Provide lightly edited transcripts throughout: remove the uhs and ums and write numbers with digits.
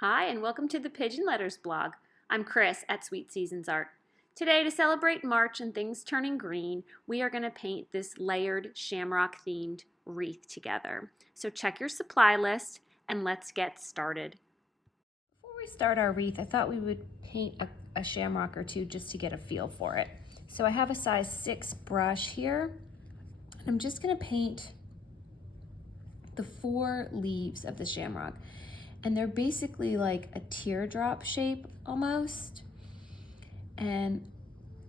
Hi, and welcome to the Pigeon Letters blog. I'm Chris at Sweet Seasons Art. Today, to celebrate March and things turning green, we are going to paint this layered shamrock-themed wreath together. So check your supply list and let's get started. Before we start our wreath, I thought we would paint a shamrock or two just to get a feel for it. So I have a size 6 brush here. I'm just going to paint the 4 leaves of the shamrock. And they're basically like a teardrop shape almost. And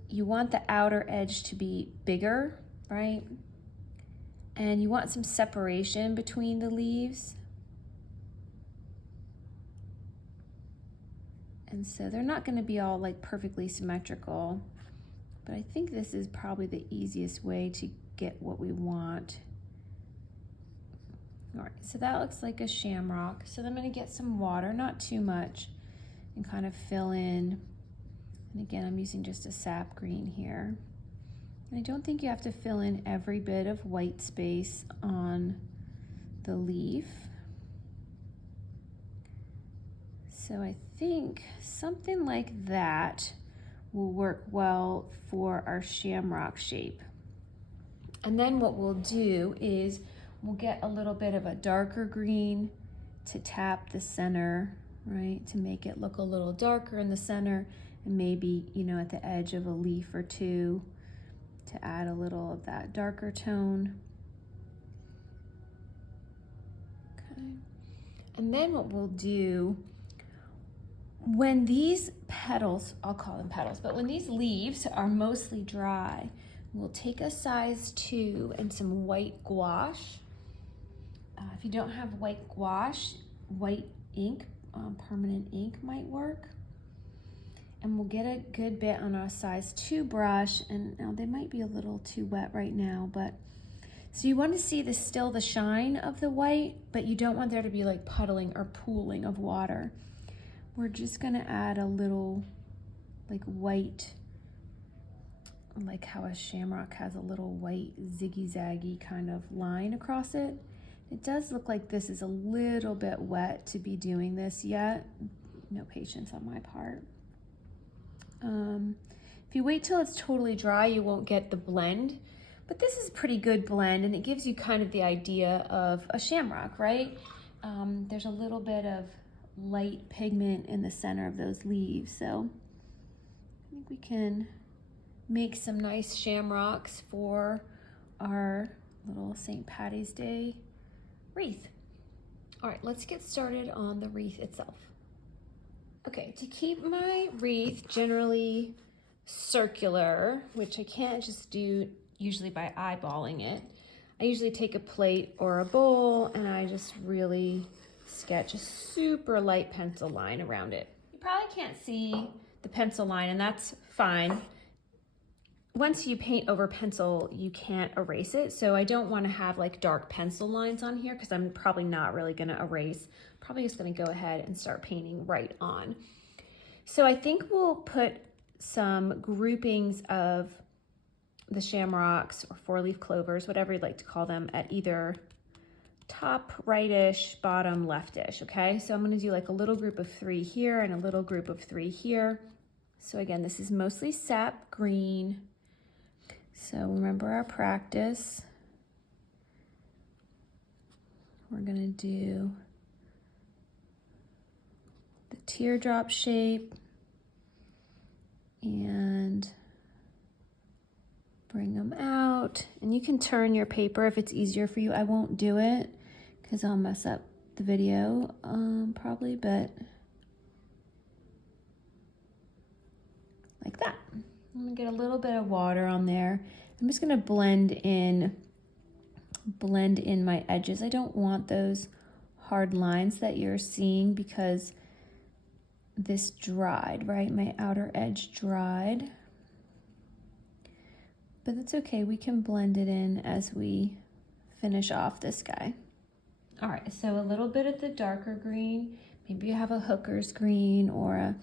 you want the outer edge to be bigger, right? And you want some separation between the leaves. And so they're not going to be all like perfectly symmetrical, but I think this is probably the easiest way to get what we want. All right, so that looks like a shamrock. So then I'm going to get some water, not too much, and kind of fill in. And again, I'm using just a sap green here. And I don't think you have to fill in every bit of white space on the leaf. So I think something like that will work well for our shamrock shape. And then what we'll do is we'll get a little bit of a darker green to tap the center, right? To make it look a little darker in the center, and maybe, you know, at the edge of a leaf or two to add a little of that darker tone. Okay. And then what we'll do, when these petals, I'll call them petals, but when these leaves are mostly dry, we'll take a size 2 and some white gouache. If you don't have white gouache, white ink, permanent ink might work. And we'll get a good bit on our size 2 brush, and now they might be a little too wet right now, but so you want to see still the shine of the white, but you don't want there to be like puddling or pooling of water. We're just going to add a little like white, like how a shamrock has a little white ziggy-zaggy kind of line across it. It does look like this is a little bit wet to be doing this yet. No patience on my part. If you wait till it's totally dry, you won't get the blend, but this is a pretty good blend, and it gives you kind of the idea of a shamrock, right? There's a little bit of light pigment in the center of those leaves, so I think we can make some nice shamrocks for our little St. Patty's Day wreath. All right, let's get started on the wreath itself. Okay, to keep my wreath generally circular, which I can't just do usually by eyeballing it, I usually take a plate or a bowl and I just really sketch a super light pencil line around it. You probably can't see the pencil line, and that's fine. Once you paint over pencil, you can't erase it, so I don't want to have like dark pencil lines on here because I'm probably not really going to erase. Probably just going to go ahead and start painting right on. So I think we'll put some groupings of the shamrocks or 4-leaf clovers, whatever you'd like to call them, at either top rightish, bottom leftish, okay? So I'm going to do like a little group of 3 here and a little group of 3 here. So again, this is mostly sap green. So remember our practice. We're going to do the teardrop shape and bring them out. And you can turn your paper if it's easier for you. I won't do it because I'll mess up the video probably, but like that. I'm gonna get a little bit of water on there. I'm just gonna blend in my edges. I don't want those hard lines that you're seeing because this dried, right? My outer edge dried. But that's okay, we can blend it in as we finish off this guy. All right, so a little bit of the darker green. Maybe you have a hooker's green or a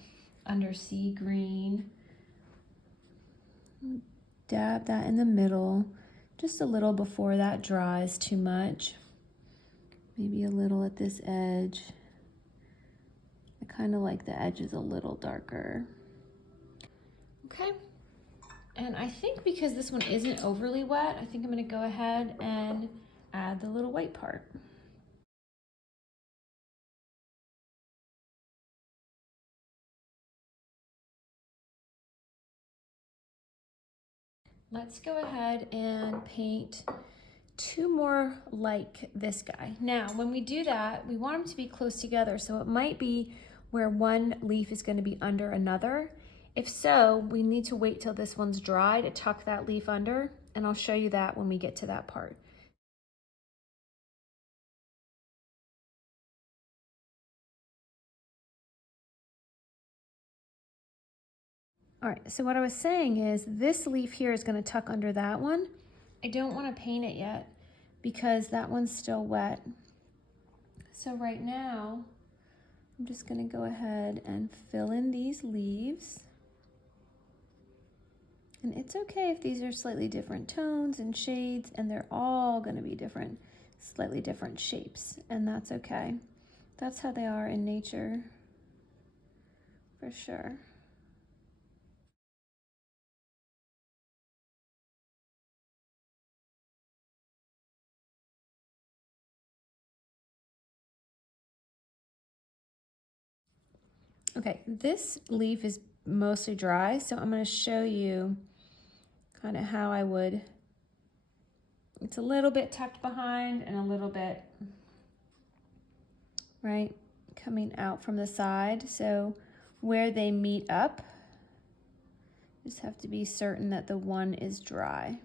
undersea green. Dab that in the middle, just a little before that dries too much. Maybe a little at this edge. kind of like the edges a little darker. Okay. And I think because this one isn't overly wet, I think I'm going to go ahead and add the little white part. Let's go ahead and paint 2 more like this guy. Now, when we do that, we want them to be close together, so it might be where one leaf is going to be under another. If so, we need to wait till this one's dry to tuck that leaf under, and I'll show you that when we get to that part. All right, so what I was saying is this leaf here is going to tuck under that one. I don't want to paint it yet because that one's still wet. So right now, I'm just going to go ahead and fill in these leaves. And it's okay if these are slightly different tones and shades, and they're all going to be different, slightly different shapes, and that's okay. That's how they are in nature, for sure. Okay, this leaf is mostly dry, so I'm going to show you kind of how I would. It's a little bit tucked behind and a little bit, right, coming out from the side. So where they meet up, just have to be certain that the one is dry.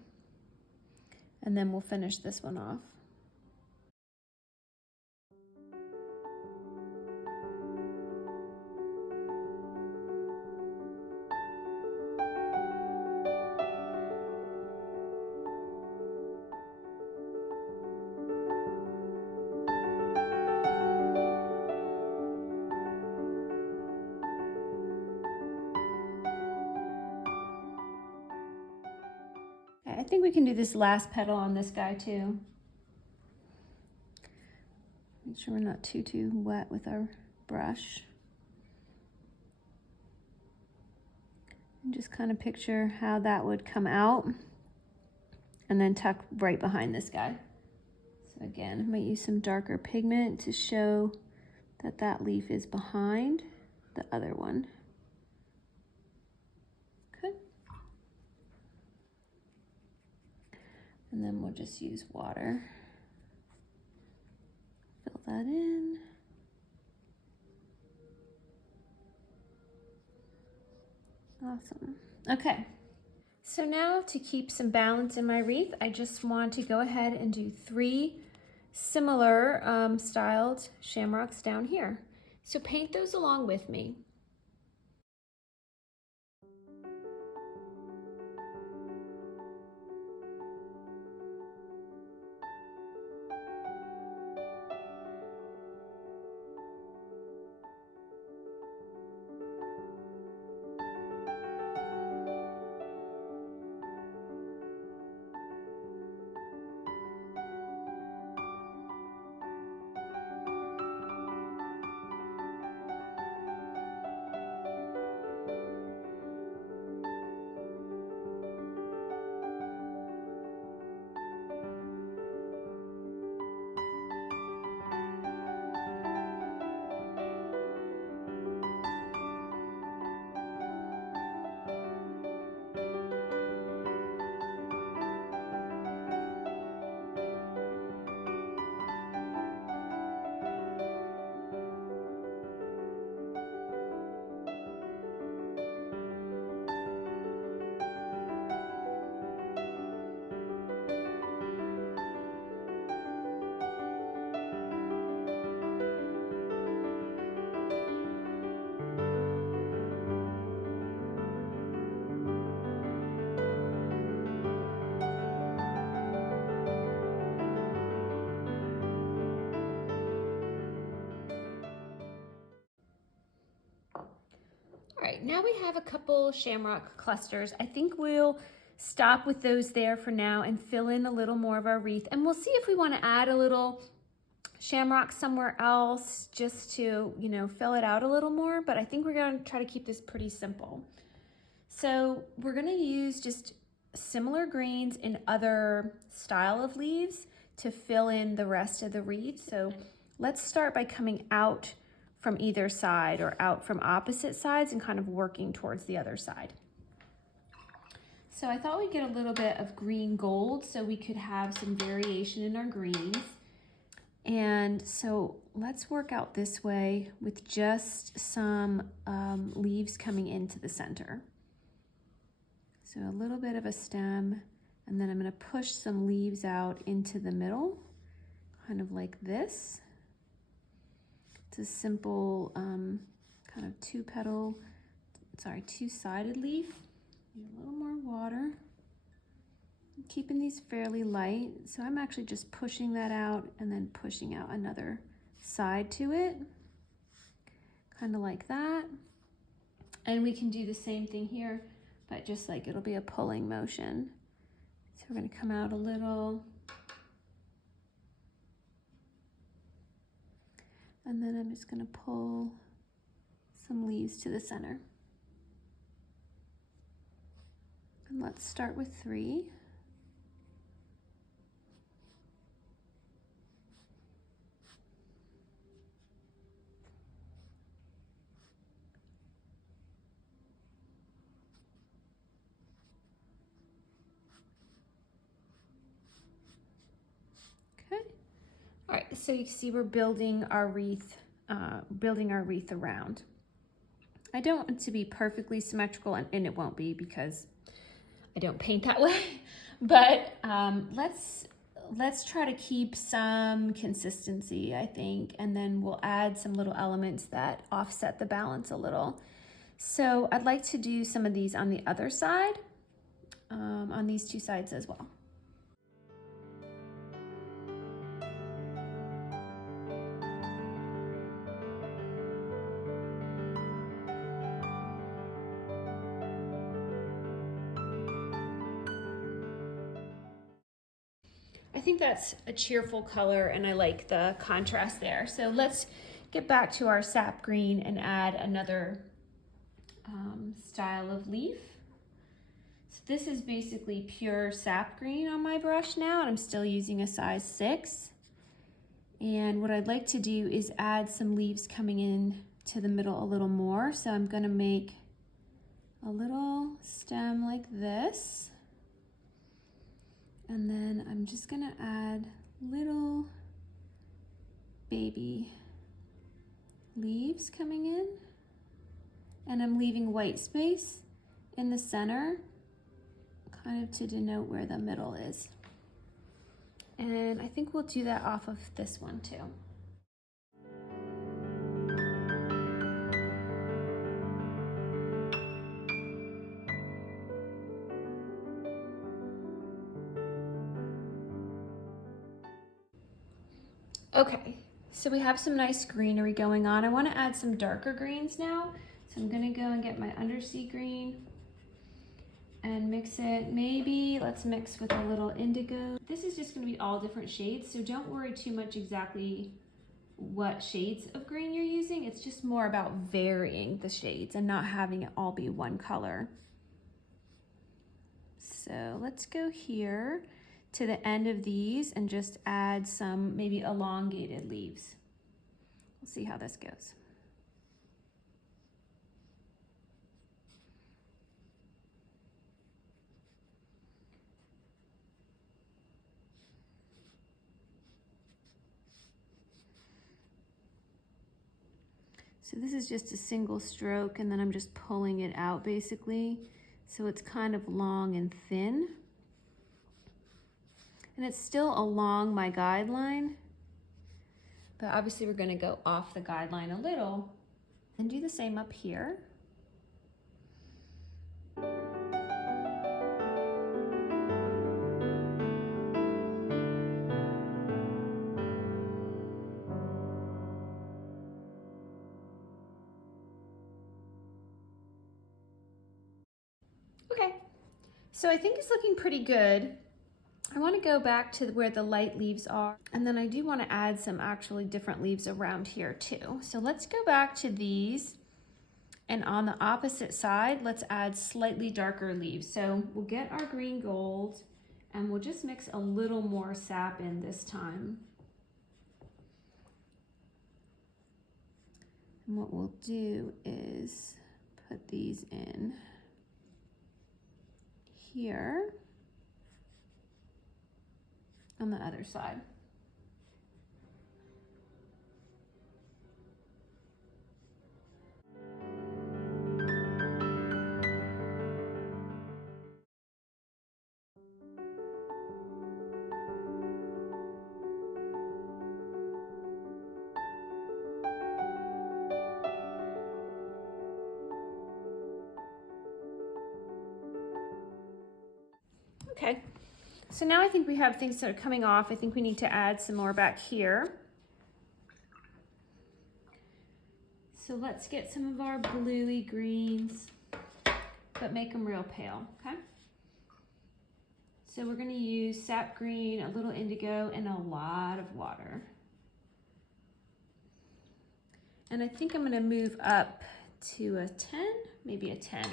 And then we'll finish this one off. I think we can do this last petal on this guy too. Make sure we're not too wet with our brush. And just kind of picture how that would come out and then tuck right behind this guy. So again, I might use some darker pigment to show that that leaf is behind the other one. Okay. And then we'll just use water. Fill that in. Awesome. Okay. So now to keep some balance in my wreath, I just want to go ahead and do 3 similar styled shamrocks down here. So paint those along with me. All right, now we have a couple shamrock clusters. I think we'll stop with those there for now and fill in a little more of our wreath. And we'll see if we want to add a little shamrock somewhere else just to, you know, fill it out a little more, but I think we're going to try to keep this pretty simple. So we're going to use just similar greens in other style of leaves to fill in the rest of the wreath. So let's start by coming out from either side or out from opposite sides and kind of working towards the other side. So I thought we'd get a little bit of green gold so we could have some variation in our greens. And so let's work out this way with just some leaves coming into the center. So a little bit of a stem, and then I'm going to push some leaves out into the middle, kind of like this. It's a simple kind of two-sided leaf. Need a little more water. I'm keeping these fairly light, so I'm actually just pushing that out and then pushing out another side to it, kind of like that. And we can do the same thing here, but just like it'll be a pulling motion. So we're going to come out a little, and then I'm just going to pull some leaves to the center. And let's start with 3. Okay. All right, so you see we're building our wreath around. I don't want it to be perfectly symmetrical, and it won't be because I don't paint that way, but let's try to keep some consistency, I think, and then we'll add some little elements that offset the balance a little. So I'd like to do some of these on the other side, on these 2 sides as well. I think that's a cheerful color and I like the contrast there. So let's get back to our sap green and add another style of leaf. So this is basically pure sap green on my brush now, and I'm still using a size 6. And what I'd like to do is add some leaves coming in to the middle a little more. So I'm going to make a little stem like this. And then I'm just going to add little baby leaves coming in. And I'm leaving white space in the center, kind of to denote where the middle is. And I think we'll do that off of this one too. Okay, so we have some nice greenery going on. I want to add some darker greens now. So I'm going to go and get my undersea green and mix it. Maybe let's mix with a little indigo. This is just going to be all different shades, so don't worry too much exactly what shades of green you're using. It's just more about varying the shades and not having it all be one color. So let's go here to the end of these and just add some maybe elongated leaves. We'll see how this goes. So this is just a single stroke, and then I'm just pulling it out basically. So it's kind of long and thin. And it's still along my guideline, but obviously we're going to go off the guideline a little and do the same up here. Okay, so I think it's looking pretty good. I want to go back to where the light leaves are, and then I do want to add some actually different leaves around here too. So let's go back to these, and on the opposite side, let's add slightly darker leaves. So we'll get our green gold, and we'll just mix a little more sap in this time. And what we'll do is put these in here on the other side. Okay, so now I think we have things that are coming off. I think we need to add some more back here. So let's get some of our bluey greens, but make them real pale, okay? So we're gonna use sap green, a little indigo, and a lot of water. And I think I'm gonna move up to a 10, maybe a 10.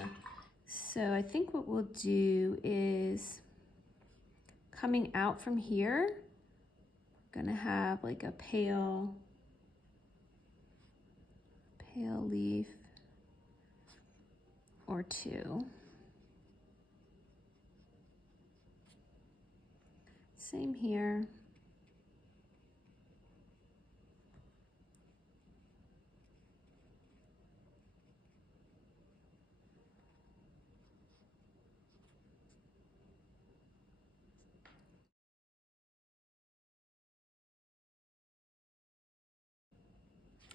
So I think what we'll do is, coming out from here, we're gonna have like a pale leaf or two. Same here.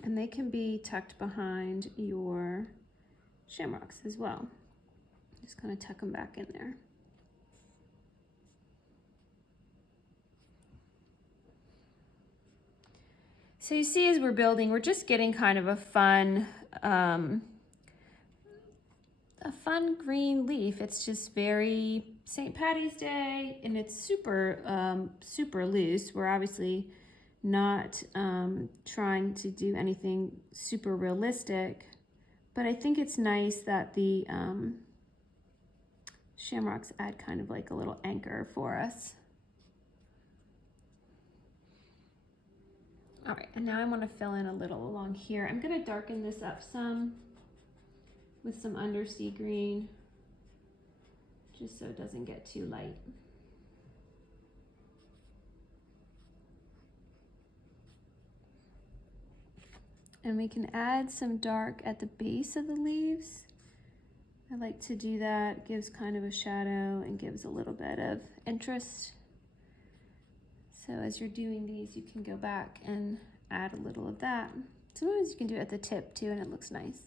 And they can be tucked behind your shamrocks as well. Just kind of tuck them back in there. So you see, as we're building, we're just getting kind of a fun green leaf. It's just very St. Patty's Day, and it's super, super loose. We're obviously not trying to do anything super realistic, but I think it's nice that the shamrocks add kind of like a little anchor for us. All right, and now I want to fill in a little along here. I'm going to darken this up some with some undersea green, just so it doesn't get too light. And we can add some dark at the base of the leaves. I like to do that. It gives kind of a shadow and gives a little bit of interest. So as you're doing these, you can go back and add a little of that. Sometimes you can do it at the tip too, and it looks nice.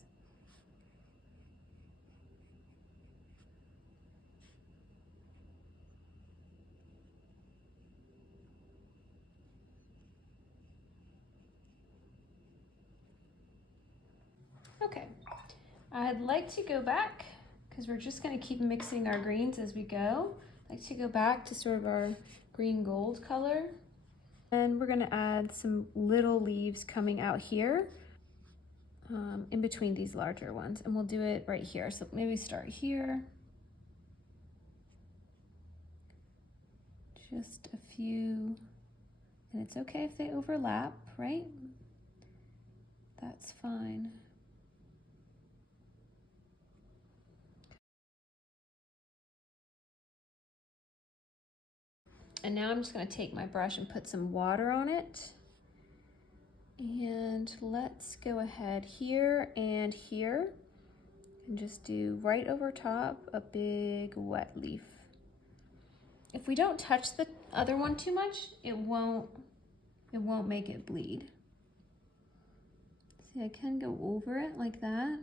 Okay, I'd like to go back, because we're just going to keep mixing our greens as we go. I'd like to go back to sort of our green gold color. And we're going to add some little leaves coming out here in between these larger ones. And we'll do it right here. So maybe start here. Just a few. And it's okay if they overlap, right? That's fine. And now I'm just going to take my brush and put some water on it. And let's go ahead here and here and just do right over top a big wet leaf. If we don't touch the other one too much, it won't make it bleed. See, I can go over it like that.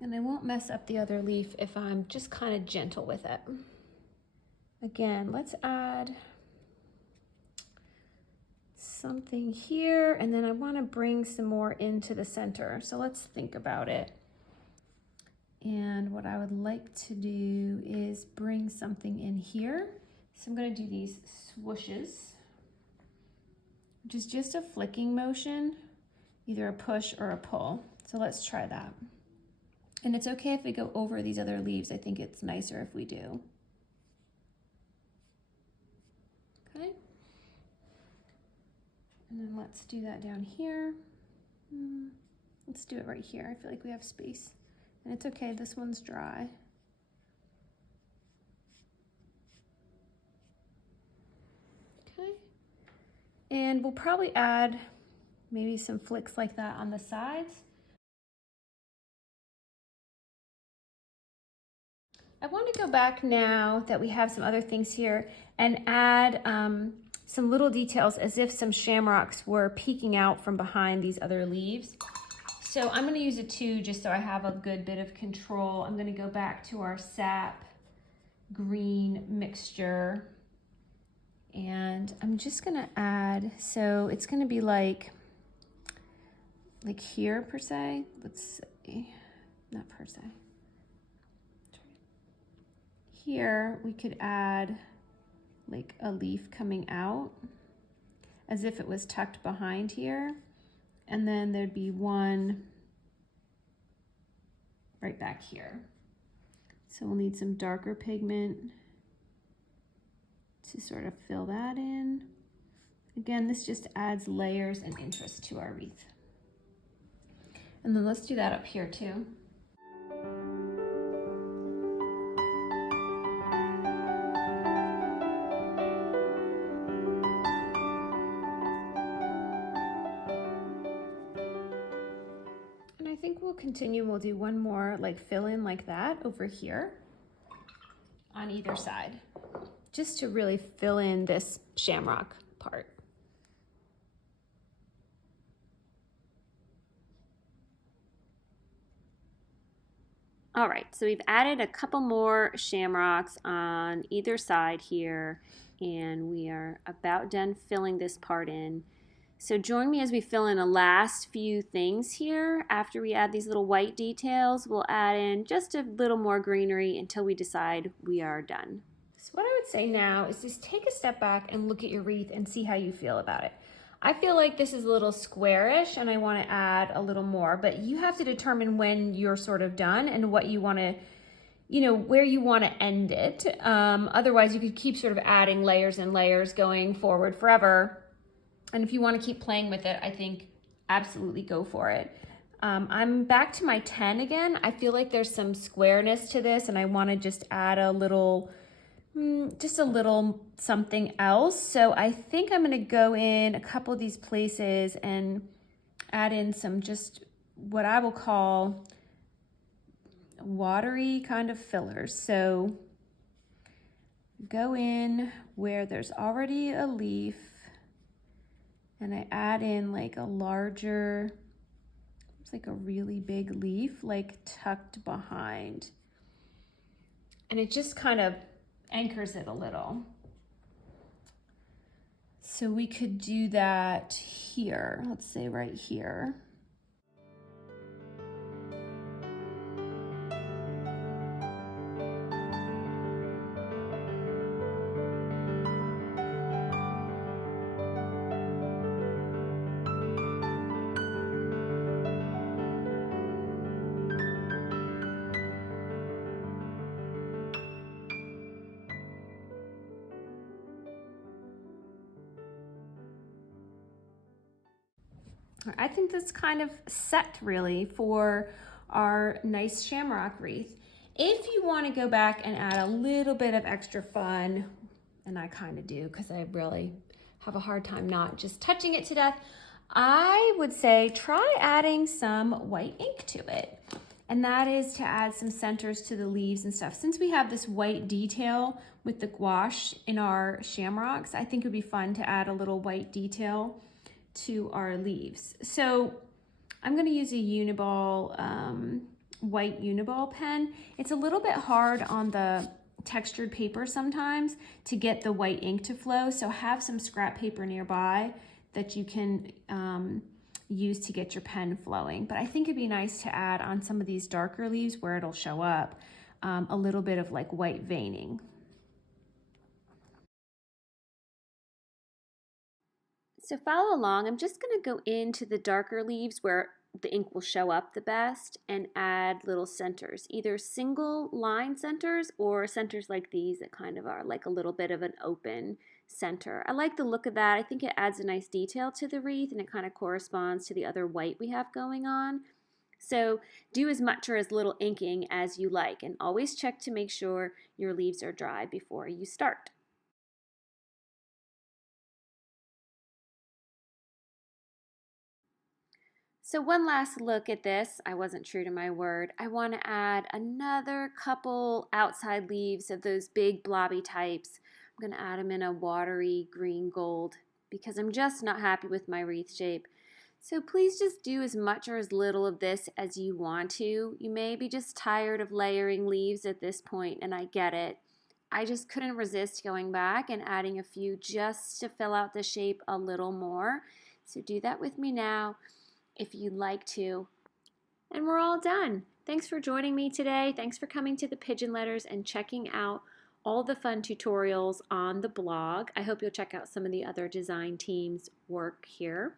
And I won't mess up the other leaf if I'm just kind of gentle with it. Again, let's add something here, and then I want to bring some more into the center. So let's think about it. And what I would like to do is bring something in here. So I'm gonna do these swooshes, which is just a flicking motion, either a push or a pull. So let's try that. And it's okay if we go over these other leaves. I think it's nicer if we do. Okay. And then let's do that down here. Let's do it right here. I feel like we have space. And it's okay, this one's dry. Okay. And we'll probably add maybe some flicks like that on the sides. I want to go back now that we have some other things here and add some little details as if some shamrocks were peeking out from behind these other leaves. So I'm going to use a 2 just so I have a good bit of control. I'm going to go back to our sap green mixture and I'm just going to add, so it's going to be like here per se. Let's see, not per se. Here we could add like a leaf coming out as if it was tucked behind here, and then there'd be one right back here. So we'll need some darker pigment to sort of fill that in. Again, this just adds layers and interest to our wreath. And then let's do that up here too. I think we'll continue, we'll do one more like fill in like that over here on either side, just to really fill in this shamrock part. All right, so we've added a couple more shamrocks on either side here, and we are about done filling this part in. So join me as we fill in the last few things here. After we add these little white details, we'll add in just a little more greenery until we decide we are done. So what I would say now is just take a step back and look at your wreath and see how you feel about it. I feel like this is a little squarish and I want to add a little more, but you have to determine when you're sort of done and what you want to, you know, where you want to end it. Otherwise you could keep sort of adding layers and layers going forward forever. And if you want to keep playing with it, I think absolutely go for it. I'm back to my 10 again. I feel like there's some squareness to this and I want to just add a little, just a little something else. So I think I'm going to go in a couple of these places and add in some just what I will call watery kind of fillers. So go in where there's already a leaf, and I add in like a larger, it's like a really big leaf, like tucked behind. And it just kind of anchors it a little. So we could do that here, let's say right here. I think that's kind of set really for our nice shamrock wreath. If you want to go back and add a little bit of extra fun, and I kind of do because I really have a hard time not just touching it to death, I would say try adding some white ink to it. And that is to add some centers to the leaves and stuff. Since we have this white detail with the gouache in our shamrocks, I think it would be fun to add a little white detail to our leaves. So I'm going to use a Uniball, white Uniball pen. It's a little bit hard on the textured paper sometimes to get the white ink to flow, so have some scrap paper nearby that you can use to get your pen flowing. But I think it'd be nice to add on some of these darker leaves where it'll show up a little bit of like white veining. So follow along. I'm just going to go into the darker leaves where the ink will show up the best and add little centers, either single line centers or centers like these that kind of are like a little bit of an open center. I like the look of that. I think it adds a nice detail to the wreath and it kind of corresponds to the other white we have going on. So do as much or as little inking as you like, and always check to make sure your leaves are dry before you start. So one last look at this. I wasn't true to my word. I want to add another couple outside leaves of those big blobby types. I'm going to add them in a watery green gold because I'm just not happy with my wreath shape. So please just do as much or as little of this as you want to. You may be just tired of layering leaves at this point, and I get it. I just couldn't resist going back and adding a few just to fill out the shape a little more. So do that with me now if you'd like to. And we're all done. Thanks for joining me today. Thanks for coming to the Pigeon Letters and checking out all the fun tutorials on the blog. I hope you'll check out some of the other design teams' work here.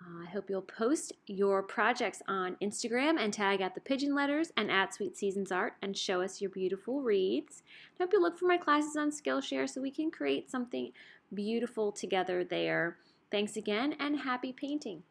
I hope you'll post your projects on Instagram and tag at the Pigeon Letters and at Sweet Seasons Art and show us your beautiful wreaths. I hope you'll look for my classes on Skillshare so we can create something beautiful together there. Thanks again and happy painting.